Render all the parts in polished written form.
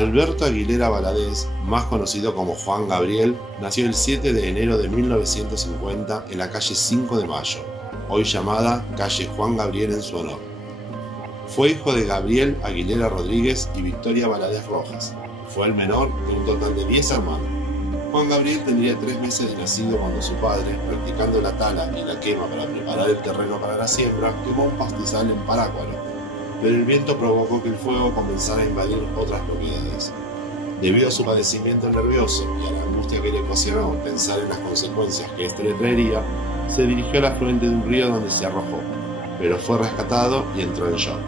Alberto Aguilera Valadez, más conocido como Juan Gabriel, nació el 7 de enero de 1950 en la calle 5 de Mayo, hoy llamada calle Juan Gabriel en su honor. Fue hijo de Gabriel Aguilera Rodríguez y Victoria Valadez Rojas. Fue el menor de un total de 10 hermanos. Juan Gabriel tendría 3 meses de nacido cuando su padre, practicando la tala y la quema para preparar el terreno para la siembra, quemó un pastizal en Parácuaro, pero el viento provocó que el fuego comenzara a invadir otras propiedades. Debido a su padecimiento nervioso y a la angustia que le ocasionó pensar en las consecuencias que esto le traería, se dirigió al afluente de un río donde se arrojó, pero fue rescatado y entró en shock.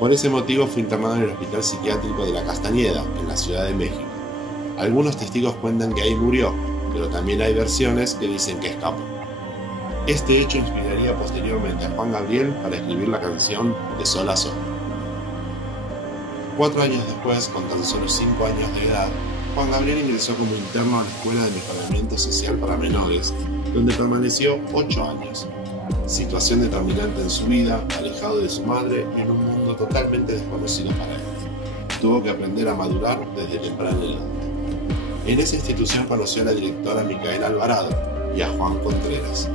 Por ese motivo fue internado en el Hospital Psiquiátrico de la Castañeda, en la Ciudad de México. Algunos testigos cuentan que ahí murió, pero también hay versiones que dicen que escapó. Este hecho inspiraría posteriormente a Juan Gabriel para escribir la canción De Sol a Sol. 4 años después, con tan solo 5 años de edad, Juan Gabriel ingresó como interno a la Escuela de Mejoramiento Social para Menores, donde permaneció 8 años. Situación determinante en su vida, alejado de su madre y en un mundo totalmente desconocido para él. Tuvo que aprender a madurar desde temprana edad. En esa institución conoció a la directora Micaela Alvarado y a Juan Contreras,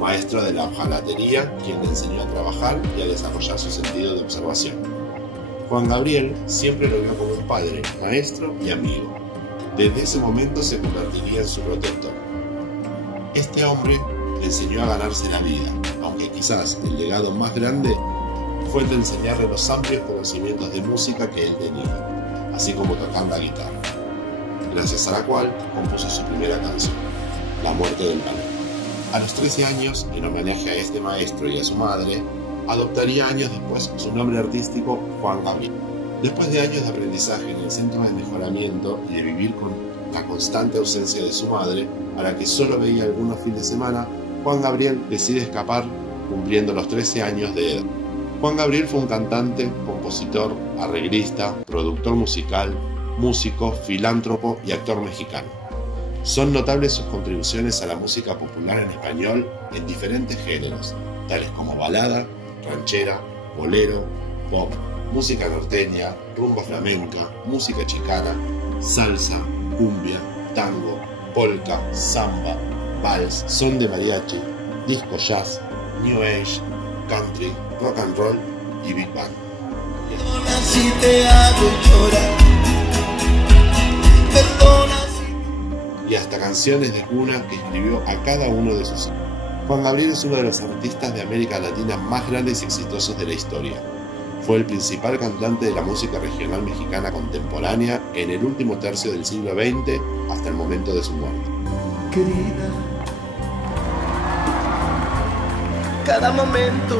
maestro de la hojalatería, quien le enseñó a trabajar y a desarrollar su sentido de observación. Juan Gabriel siempre lo vio como un padre, maestro y amigo. Desde ese momento se convertiría en su protector. Este hombre le enseñó a ganarse la vida, aunque quizás el legado más grande fue el de enseñarle los amplios conocimientos de música que él tenía, así como tocar la guitarra, gracias a la cual compuso su primera canción, La Muerte del Balón. A los 13 años, en homenaje a este maestro y a su madre, adoptaría años después su nombre artístico Juan Gabriel. Después de años de aprendizaje en el centro de mejoramiento y de vivir con la constante ausencia de su madre, a la que solo veía algunos fines de semana, Juan Gabriel decide escapar cumpliendo los 13 años de edad. Juan Gabriel fue un cantante, compositor, arreglista, productor musical, músico, filántropo y actor mexicano. Son notables sus contribuciones a la música popular en español en diferentes géneros, tales como balada, ranchera, bolero, pop, música norteña, rumba flamenca, música chicana, salsa, cumbia, tango, polka, samba, vals, son de mariachi, disco jazz, new age, country, rock and roll y big band. Y hasta canciones de cuna que escribió a cada uno de sus hijos. Juan Gabriel es uno de los artistas de América Latina más grandes y exitosos de la historia. Fue el principal cantante de la música regional mexicana contemporánea en el último tercio del siglo XX hasta el momento de su muerte. Querida, cada momento.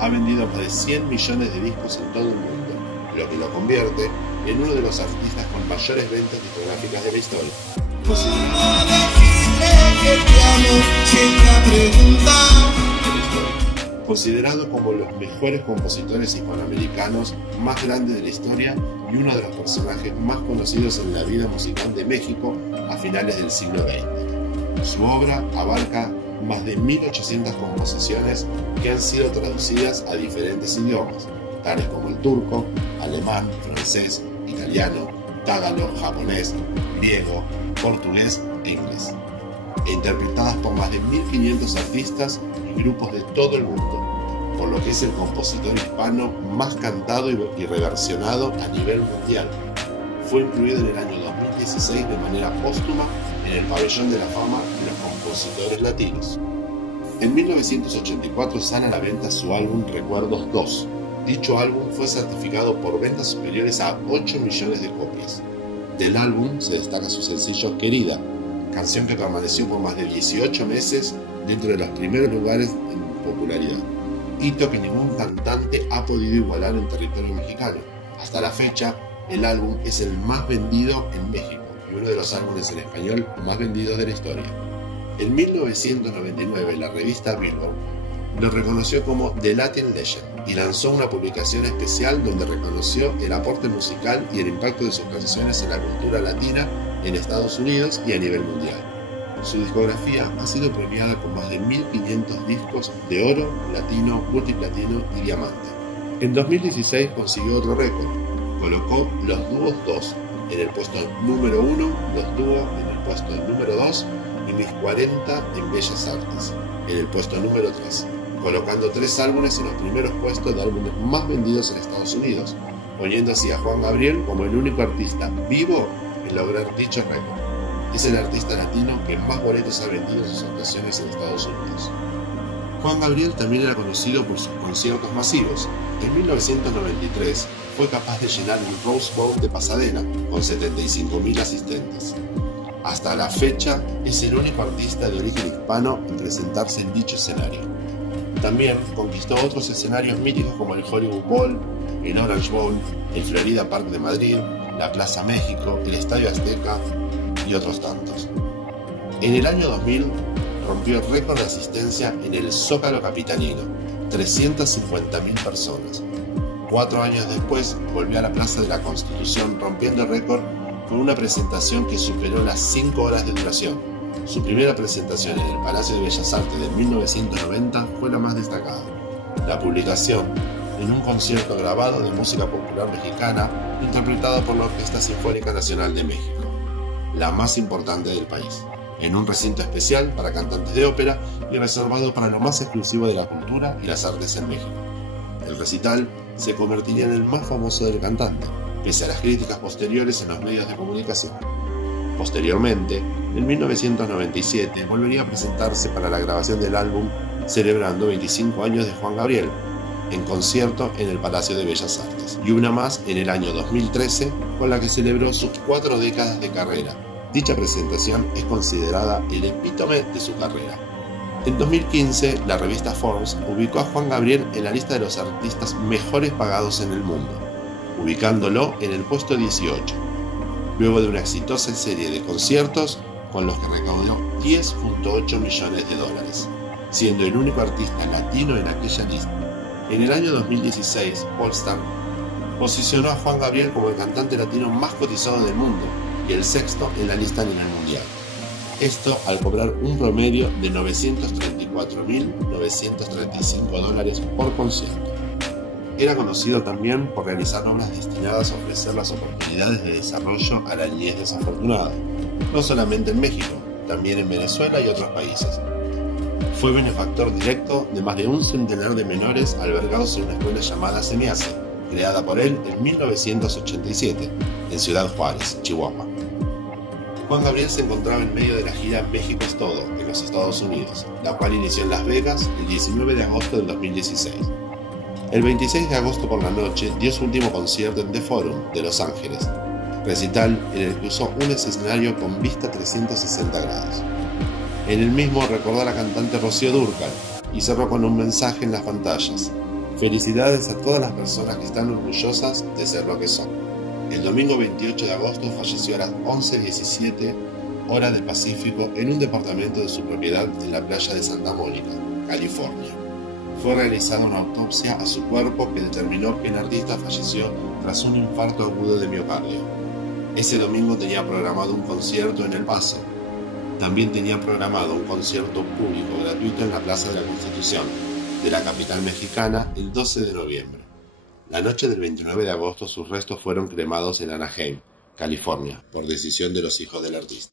Ha vendido más de 100 millones de discos en todo el mundo, lo que lo convierte en uno de los artistas con mayores ventas discográficas de la historia. Considerado como los mejores compositores hispanoamericanos más grandes de la historia y uno de los personajes más conocidos en la vida musical de México a finales del siglo XX. Su obra abarca más de 1800 composiciones que han sido traducidas a diferentes idiomas, tales como el turco, alemán, francés, italiano, tagalo, japonés, griego, portugués e inglés, e interpretadas por más de 1500 artistas y grupos de todo el mundo, por lo que es el compositor hispano más cantado y reversionado a nivel mundial. Fue incluido en el año 2016 de manera póstuma en el Pabellón de la Fama de los Compositores Latinos. En 1984 sale a la venta su álbum Recuerdos 2. Dicho álbum fue certificado por ventas superiores a 8 millones de copias. Del álbum se destaca su sencillo Querida, canción que permaneció por más de 18 meses dentro de los primeros lugares en popularidad, hito que ningún cantante ha podido igualar en territorio mexicano. Hasta la fecha, el álbum es el más vendido en México y uno de los álbumes en español más vendidos de la historia. En 1999, la revista Billboard lo reconoció como The Latin Legend y lanzó una publicación especial donde reconoció el aporte musical y el impacto de sus canciones en la cultura latina en Estados Unidos y a nivel mundial. Su discografía ha sido premiada con más de 1500 discos de oro, platino, multiplatino y diamante. En 2016 consiguió otro récord, colocó los dúos 2 en el puesto número 1, los dúos en el puesto número 2 y Mis 40 en Bellas Artes en el puesto número 3, colocando 3 álbumes en los primeros puestos de álbumes más vendidos en Estados Unidos, poniendo así a Juan Gabriel como el único artista vivo en lograr dicho récord. Es el artista latino que más boletos ha vendido en sus actuaciones en Estados Unidos. Juan Gabriel también era conocido por sus conciertos masivos. En 1993 fue capaz de llenar el Rose Bowl de Pasadena con 75.000 asistentes. Hasta la fecha es el único artista de origen hispano en presentarse en dicho escenario. También conquistó otros escenarios míticos como el Hollywood Bowl, el Orange Bowl, el Florida Park de Madrid, la Plaza México, el Estadio Azteca y otros tantos. En el año 2000 rompió el récord de asistencia en el Zócalo capitalino, 350.000 personas. 4 años después volvió a la Plaza de la Constitución rompiendo el récord con una presentación que superó las 5 horas de duración. Su primera presentación en el Palacio de Bellas Artes de 1990 fue la más destacada. La publicación en un concierto grabado de música popular mexicana interpretado por la Orquesta Sinfónica Nacional de México, la más importante del país, en un recinto especial para cantantes de ópera y reservado para lo más exclusivo de la cultura y las artes en México. El recital se convertiría en el más famoso del cantante, pese a las críticas posteriores en los medios de comunicación. Posteriormente, en 1997, volvería a presentarse para la grabación del álbum celebrando 25 años de Juan Gabriel, en concierto en el Palacio de Bellas Artes, y una más en el año 2013, con la que celebró sus 4 décadas de carrera. Dicha presentación es considerada el epítome de su carrera. En 2015, la revista Forbes ubicó a Juan Gabriel en la lista de los artistas mejores pagados en el mundo, ubicándolo en el puesto 18, luego de una exitosa serie de conciertos con los que recaudó $10.8 millones, siendo el único artista latino en aquella lista. En el año 2016, Pollstar posicionó a Juan Gabriel como el cantante latino más cotizado del mundo y el 6º en la lista a nivel mundial. Esto al cobrar un promedio de $934.935 por concierto. Era conocido también por realizar obras destinadas a ofrecer las oportunidades de desarrollo a la niñez desafortunada, no solamente en México, también en Venezuela y otros países. Fue benefactor directo de más de un centenar de menores albergados en una escuela llamada Semiase, creada por él en 1987, en Ciudad Juárez, Chihuahua. Juan Gabriel se encontraba en medio de la gira México es Todo, en los Estados Unidos, la cual inició en Las Vegas el 19 de agosto del 2016. El 26 de agosto por la noche dio su último concierto en The Forum de Los Ángeles, recital en el que usó un escenario con vista 360 grados. En el mismo recordó a la cantante Rocío Dúrcal y cerró con un mensaje en las pantallas: felicidades a todas las personas que están orgullosas de ser lo que son. El domingo 28 de agosto falleció a las 11:17 hora del Pacífico en un departamento de su propiedad en la playa de Santa Mónica, California. Fue realizada una autopsia a su cuerpo que determinó que el artista falleció tras un infarto agudo de miocardio. Ese domingo tenía programado un concierto en El Paso. También tenía programado un concierto público gratuito en la Plaza de la Constitución de la capital mexicana el 12 de noviembre. La noche del 29 de agosto sus restos fueron cremados en Anaheim, California, por decisión de los hijos del artista.